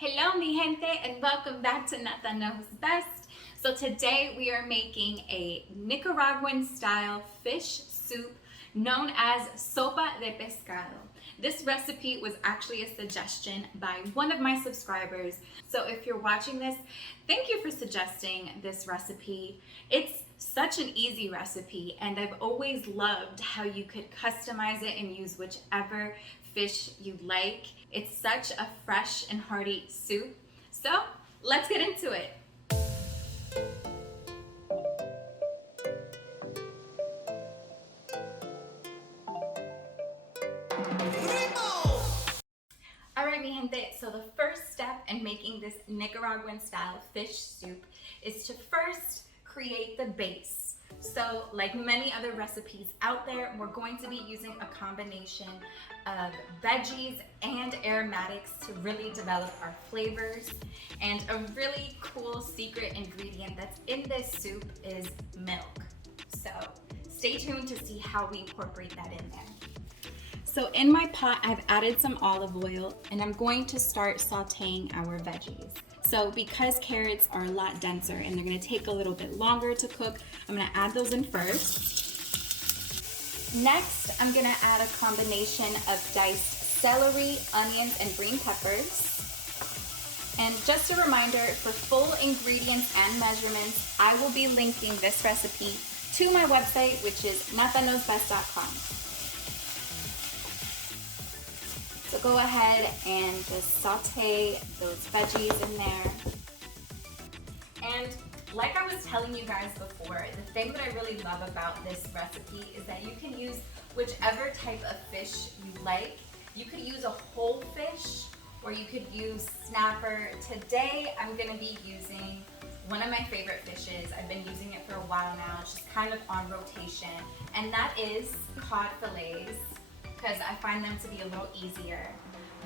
Hello mi gente and welcome back to Nata Knows Best. So today we are making a Nicaraguan style fish soup known as Sopa de Pescado. This recipe was actually a suggestion by one of my subscribers. So if you're watching this, thank you for suggesting this recipe. It's such an easy recipe and I've always loved how you could customize it and use whichever fish you like. It's such a fresh and hearty soup. So let's get into it. Alright mi gente, so the first step in making this Nicaraguan style fish soup is to first create the base. So like many other recipes out there, we're going to be using a combination of veggies and aromatics to really develop our flavors. And a really cool secret ingredient that's in this soup is milk. So stay tuned to see how we incorporate that in there. So in my pot, I've added some olive oil and I'm going to start sauteing our veggies. So because carrots are a lot denser and they're gonna take a little bit longer to cook, I'm gonna add those in first. Next, I'm gonna add a combination of diced celery, onions, and green peppers. And just a reminder, for full ingredients and measurements, I will be linking this recipe to my website, which is nathanowsbest.com. So go ahead and just saute those veggies in there. And like I was telling you guys before, the thing that I really love about this recipe is that you can use whichever type of fish you like. You could use a whole fish or you could use snapper. Today I'm gonna be using one of my favorite fishes. I've been using it for a while now. It's just kind of on rotation. And that is cod fillets, because I find them to be a little easier.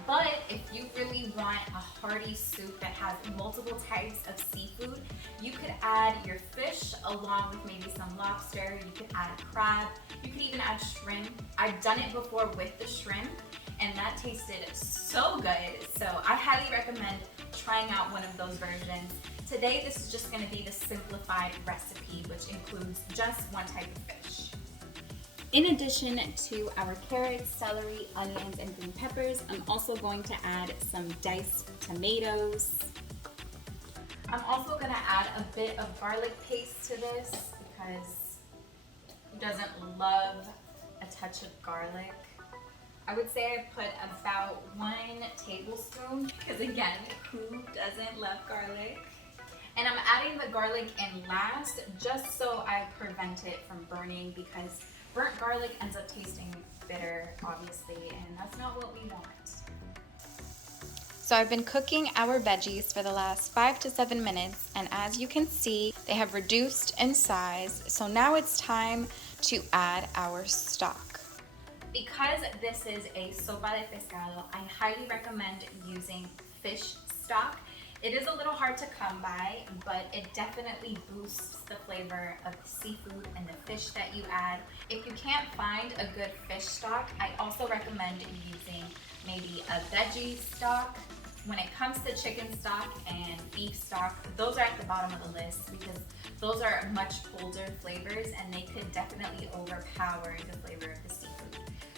But if you really want a hearty soup that has multiple types of seafood, you could add your fish along with maybe some lobster. You could add crab. You could even add shrimp. I've done it before with the shrimp and that tasted so good. So I highly recommend trying out one of those versions. Today this is just gonna be the simplified recipe, which includes just one type of fish. In addition to our carrots, celery, onions, and green peppers, I'm also going to add some diced tomatoes. I'm also going to add a bit of garlic paste to this because who doesn't love a touch of garlic? I would say I put about 1 tablespoon because again, who doesn't love garlic? And I'm adding the garlic in last just so I prevent it from burning, because burnt garlic ends up tasting bitter, obviously, and that's not what we want. So I've been cooking our veggies for the last 5 to 7 minutes, and as you can see, they have reduced in size. So now it's time to add our stock. Because this is a sopa de pescado, I highly recommend using fish stock. It is a little hard to come by, but it definitely boosts the flavor of the seafood and the fish that you add. If you can't find a good fish stock, I also recommend using maybe a veggie stock. When it comes to chicken stock and beef stock, those are at the bottom of the list because those are much bolder flavors and they could definitely overpower the flavor of the seafood.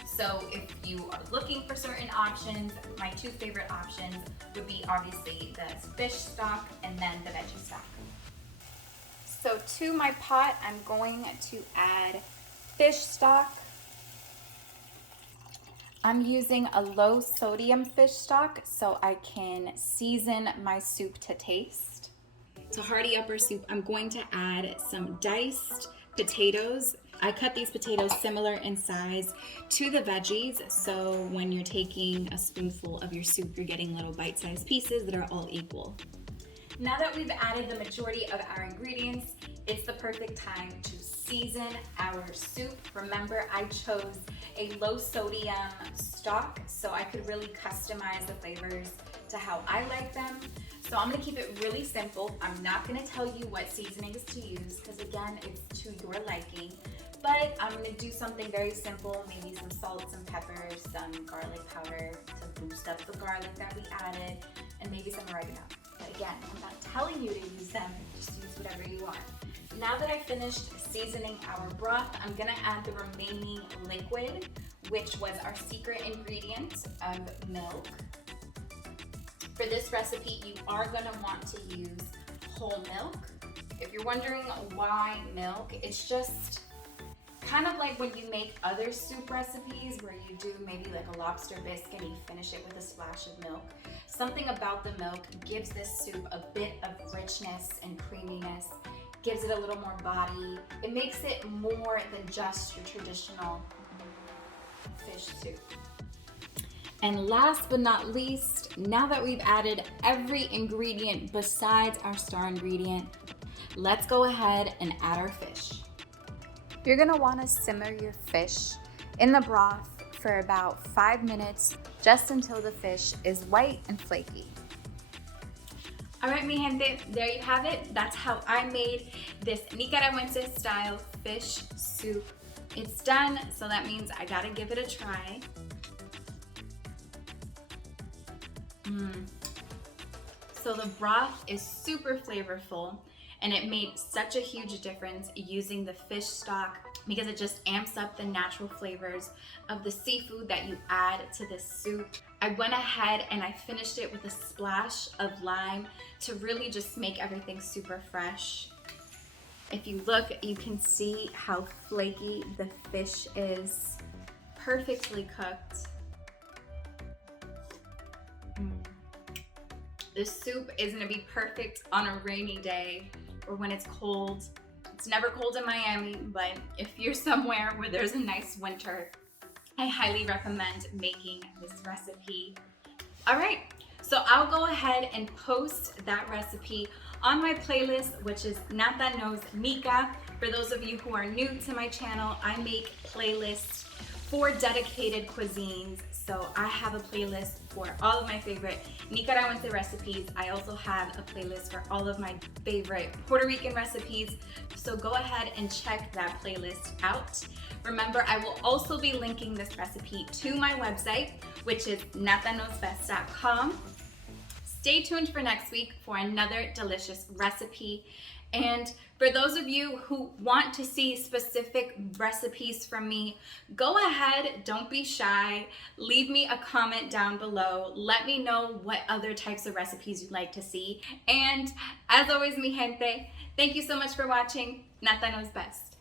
So if you are looking for certain options, my 2 favorite options would be obviously the fish stock and then the veggie stock. So to my pot, I'm going to add fish stock. I'm using a low sodium fish stock so I can season my soup to taste. To hearty up our soup, I'm going to add some diced potatoes. I cut these potatoes similar in size to the veggies, so when you're taking a spoonful of your soup, you're getting little bite-sized pieces that are all equal. Now that we've added the majority of our ingredients, it's the perfect time to season our soup. Remember, I chose a low sodium stock so I could really customize the flavors to how I like them. So I'm gonna keep it really simple. I'm not gonna tell you what seasonings to use because again, it's to your liking. But I'm gonna do something very simple, maybe some salt, some pepper, some garlic powder to boost up the garlic that we added, and maybe some oregano. But again, I'm not telling you to use them, just use whatever you want. Now that I finished seasoning our broth, I'm gonna add the remaining liquid, which was our secret ingredient of milk. For this recipe, you are gonna want to use whole milk. If you're wondering why milk, it's just kind of like when you make other soup recipes where you do maybe like a lobster bisque and you finish it with a splash of milk. Something about the milk gives this soup a bit of richness and creaminess, gives it a little more body. It makes it more than just your traditional fish soup. And last but not least, now that we've added every ingredient besides our star ingredient, let's go ahead and add our fish. You're gonna wanna simmer your fish in the broth for about 5 minutes, just until the fish is white and flaky. All right, mi gente, there you have it. That's how I made this Nicaraguense style fish soup. It's done, so that means I gotta give it a try. So the broth is super flavorful, and it made such a huge difference using the fish stock because it just amps up the natural flavors of the seafood that you add to this soup. I went ahead and I finished it with a splash of lime to really just make everything super fresh. If you look, you can see how flaky the fish is, perfectly cooked. This soup is gonna be perfect on a rainy day or when it's cold. It's never cold in Miami, but if you're somewhere where there's a nice winter, I highly recommend making this recipe. All right, so I'll go ahead and post that recipe on my playlist, which is Nata Knows Nica. For those of you who are new to my channel, I make playlists for dedicated cuisines. So I have a playlist for all of my favorite Nicaraguan recipes. I also have a playlist for all of my favorite Puerto Rican recipes. So go ahead and check that playlist out. Remember, I will also be linking this recipe to my website, which is nataknowsbest.com. Stay tuned for next week for another delicious recipe. And for those of you who want to see specific recipes from me, go ahead, don't be shy. Leave me a comment down below. Let me know what other types of recipes you'd like to see. And as always, mi gente, thank you so much for watching. Nata Knows Best.